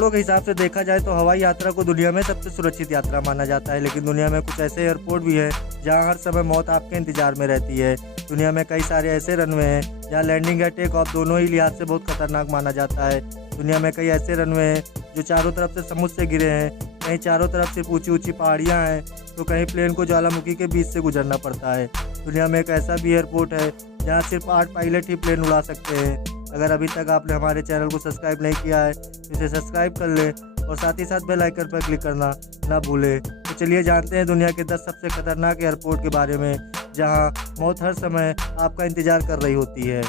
आंकड़ों के हिसाब से देखा जाए तो हवाई यात्रा को दुनिया में सबसे सुरक्षित यात्रा माना जाता है, लेकिन दुनिया में कुछ ऐसे एयरपोर्ट भी हैं जहां हर समय मौत आपके इंतजार में रहती है। दुनिया में कई सारे ऐसे रनवे हैं जहां लैंडिंग या टेक ऑफ दोनों ही लिहाज से बहुत खतरनाक माना जाता है। दुनिया में कई ऐसे रनवे हैं जो चारों तरफ से समुद्र से घिरे हैं, कहीं चारों तरफ से ऊंची ऊंची पहाड़ियाँ हैं, तो कहीं प्लेन को ज्वालामुखी के बीच से गुजरना पड़ता है। दुनिया में एक ऐसा भी एयरपोर्ट है जहाँ सिर्फ 8 पायलट ही प्लेन उड़ा सकते हैं। अगर अभी तक आपने हमारे चैनल को सब्सक्राइब नहीं किया है तो इसे सब्सक्राइब कर लें और साथ ही साथ बेल आइकन पर क्लिक करना ना भूलें। तो चलिए जानते हैं दुनिया के 10 सबसे खतरनाक एयरपोर्ट के बारे में जहां मौत हर समय आपका इंतजार कर रही होती है।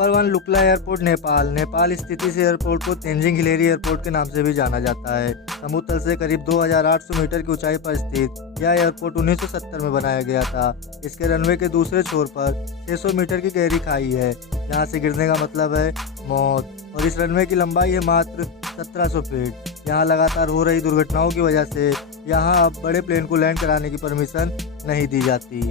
Number 1, Lukla airport, Nepal. नेपाल स्थित इस एयरपोर्ट को तेंजिंग हिलेरी एयरपोर्ट के नाम से भी जाना जाता है। समुद्र तल से करीब 2800 मीटर की ऊंचाई पर स्थित यह एयरपोर्ट 1970 में बनाया गया था। इसके रनवे के दूसरे छोर पर 600 मीटर की गहरी खाई है, यहाँ से गिरने का मतलब है मौत, और इस रनवे की लंबाई है मात्र 1700 फीट। यहाँ लगातार हो रही दुर्घटनाओं की वजह से यहाँ अब बड़े प्लेन को लैंड कराने की परमिशन नहीं दी जाती।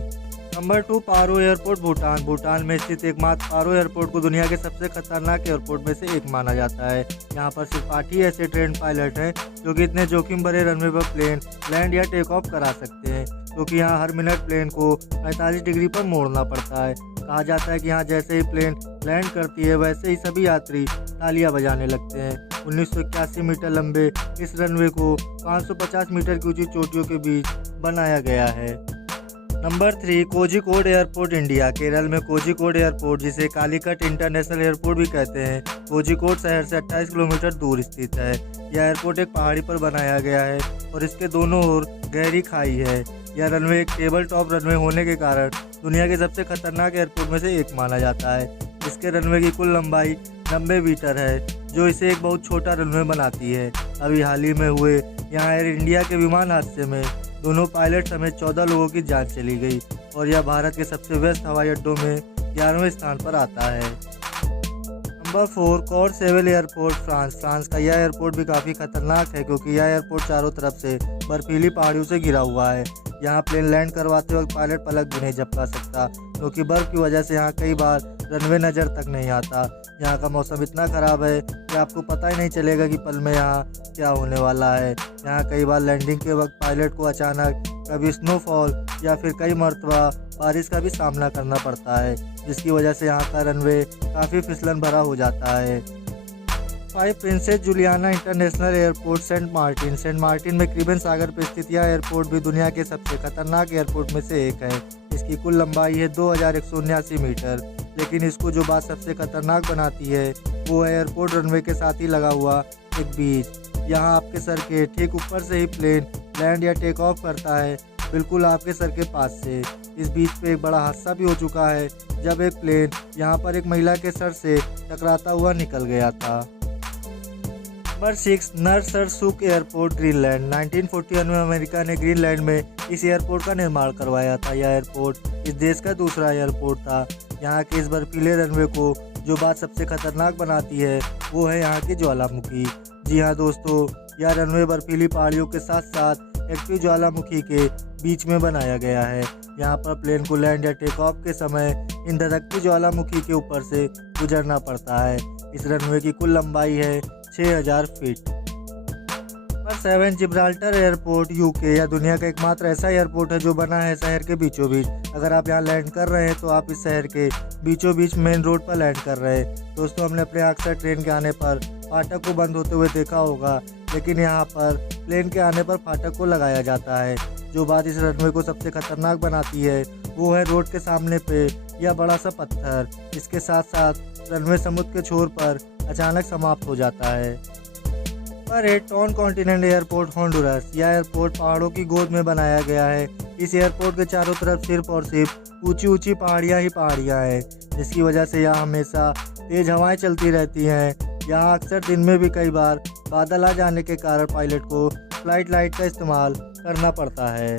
नंबर 2, पारो एयरपोर्ट, भूटान। भूटान में स्थित एकमात्र पारो एयरपोर्ट को दुनिया के सबसे खतरनाक एयरपोर्ट में से एक माना जाता है। यहाँ पर सिर्फ 8 ही ऐसे ट्रेंड पायलट हैं जो कि इतने जोखिम भरे रनवे पर प्लेन लैंड या टेक ऑफ करा सकते हैं, क्योंकि यहाँ हर मिनट प्लेन को 45 डिग्री पर मोड़ना पड़ता है। कहा जाता है कि यहाँ जैसे ही प्लेन लैंड करती है वैसे ही सभी यात्री तालियां बजाने लगते हैं। 1981 मीटर लंबे इस रनवे को 550 मीटर की ऊंची चोटियों के बीच बनाया गया है। Number 3, Kozhikode airport, India. Kerala में कोझिकोड एयरपोर्ट, जिसे कालीकट इंटरनेशनल एयरपोर्ट भी कहते हैं, कोझिकोड शहर से 28 किलोमीटर दूर स्थित है। यह एयरपोर्ट एक पहाड़ी पर बनाया गया है और इसके दोनों ओर गहरी खाई है। यह रनवे एक टेबल टॉप रनवे होने के कारण दुनिया के सबसे खतरनाक एयरपोर्ट में से एक माना जाता है। इसके रनवे की कुल लंबाई 90 मीटर है, जो इसे एक बहुत छोटा रनवे बनाती है। अभी हाल ही में हुए यहाँ एयर इंडिया के विमान हादसे में दोनों पायलट समेत 14 लोगों की जान चली गई और यह भारत के सबसे व्यस्त हवाई अड्डों में 11वें स्थान पर आता है। Number 4, Courchevel airport, France. France का यह एयरपोर्ट भी काफ़ी खतरनाक है क्योंकि यह एयरपोर्ट चारों तरफ से बर्फीली पहाड़ियों से घिरा हुआ है। यहाँ प्लेन लैंड करवाते वक्त पायलट पलक भी नहीं झपका सकता क्योंकि बर्फ़ की वजह से यहाँ कई बार रनवे नज़र तक नहीं आता। यहाँ का मौसम इतना ख़राब है कि आपको पता ही नहीं चलेगा कि पल में यहाँ क्या होने वाला है। यहाँ कई बार लैंडिंग के वक्त पायलट को अचानक कभी स्नोफॉल या फिर कई मरतबा बारिश का भी सामना करना पड़ता है, जिसकी वजह से यहाँ का रनवे काफ़ी फिसलन भरा हो जाता है। 5, princess Juliana international airport, Saint Martin. Saint Martin में कैरिबियन सागर पर स्थित यह एयरपोर्ट भी दुनिया के सबसे खतरनाक एयरपोर्ट में से एक है। इसकी कुल लंबाई है 2179 मीटर, लेकिन इसको जो बात सबसे खतरनाक बनाती है वो है एयरपोर्ट रनवे के साथ ही लगा हुआ एक बीच। यहाँ आपके सर के ठीक ऊपर से ही प्लेन लैंड या टेक ऑफ करता है, बिल्कुल आपके सर के पास से। इस बीच पे एक बड़ा हादसा भी हो चुका है जब एक प्लेन यहाँ पर एक महिला के सर से टकराता हुआ निकल गया था। Number 6, नरसरसुक airport, Greenland. 1941 में अमेरिका ने ग्रीनलैंड में इस एयरपोर्ट का निर्माण करवाया था। यह एयरपोर्ट इस देश का दूसरा एयरपोर्ट था। यहाँ के इस बर्फीले रनवे को जो बात सबसे खतरनाक बनाती है वो है यहाँ की ज्वालामुखी। जी हाँ दोस्तों, यह रनवे बर्फीली पहाड़ियों के साथ साथ एक्टिव ज्वालामुखी के बीच में बनाया गया है। यहाँ पर प्लेन को लैंड या टेक ऑफ के समय इन धधकती ज्वालामुखी के ऊपर से गुजरना पड़ता है। इस रनवे की कुल लंबाई है 6000 feet. Number 7, Gibraltar airport, UK. यह दुनिया का एकमात्र ऐसा एयरपोर्ट है जो बना है शहर के बीचों बीच। अगर आप यहाँ लैंड कर रहे हैं तो आप इस शहर के बीचों बीच मेन रोड पर लैंड कर रहे हैं। दोस्तों, हमने अपने अक्सर ट्रेन के आने पर फाटक को बंद होते हुए देखा होगा, लेकिन यहाँ पर प्लेन के आने पर फाटक को लगाया जाता है। जो बात इस रनवे को सबसे खतरनाक बनाती है वो है रोड के सामने पे यह बड़ा सा पत्थर। इसके साथ साथ रनवे समुद्र के छोर पर अचानक समाप्त हो जाता है। पर टॉन कॉन्टिनेंट एयरपोर्ट, होंडुरास। यह एयरपोर्ट पहाड़ों की गोद में बनाया गया है। इस एयरपोर्ट के चारों तरफ सिर्फ और सिर्फ ऊंची ऊंची पहाड़ियाँ ही पहाड़ियाँ हैं, जिसकी वजह से यहाँ हमेशा तेज हवाएं चलती रहती हैं। यहाँ अक्सर दिन में भी कई बार बादल आ जाने के कारण पायलट को फ्लाइट लाइट का इस्तेमाल करना पड़ता है।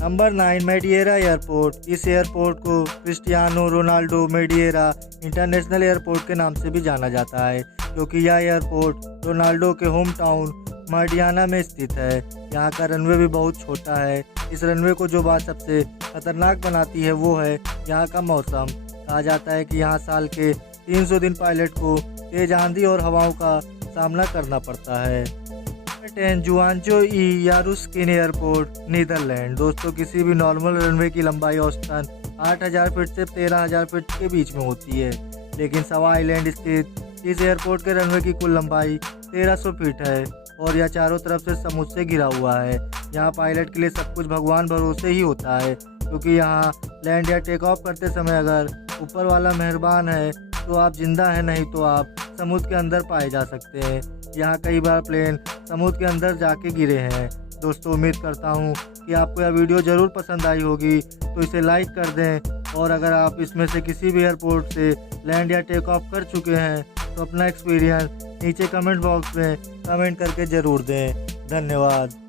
Number 9, Madeira airport. इस एयरपोर्ट को Cristiano Ronaldo Madeira international airport के नाम से भी जाना जाता है, क्योंकि यह एयरपोर्ट रोनाल्डो के होम टाउन मार्डियाना में स्थित है। यहाँ का रनवे भी बहुत छोटा है। इस रनवे को जो बात सबसे खतरनाक बनाती है वो है यहाँ का मौसम। कहा जाता है कि यहाँ साल के 300 दिन पायलट को तेज आंधी और हवाओं का सामना करना पड़ता है। 10 जुआनजो ई यारुस्किन एयरपोर्ट नीदरलैंड। दोस्तों किसी भी नॉर्मल रनवे की लंबाई औसतन 8,000 फीट से 13,000 फीट के बीच में होती है, लेकिन सवा आइलैंड स्थित इस एयरपोर्ट के रनवे की कुल लंबाई 1300 फीट है और यह चारों तरफ से समुद्र से घिरा हुआ है। यहाँ पायलट के लिए सब कुछ भगवान भरोसे ही होता है, क्योंकि यहाँ लैंड या टेक ऑफ करते समय अगर ऊपर वाला मेहरबान है तो आप जिंदा हैं, नहीं तो आप समुद्र के अंदर पाए जा सकते हैं। यहाँ कई बार प्लेन समुद्र के अंदर जाके गिरे हैं। दोस्तों उम्मीद करता हूँ कि आपको यह वीडियो ज़रूर पसंद आई होगी, तो इसे लाइक कर दें और अगर आप इसमें से किसी भी एयरपोर्ट से लैंड या टेक ऑफ कर चुके हैं तो अपना एक्सपीरियंस नीचे कमेंट बॉक्स में कमेंट करके ज़रूर दें। धन्यवाद।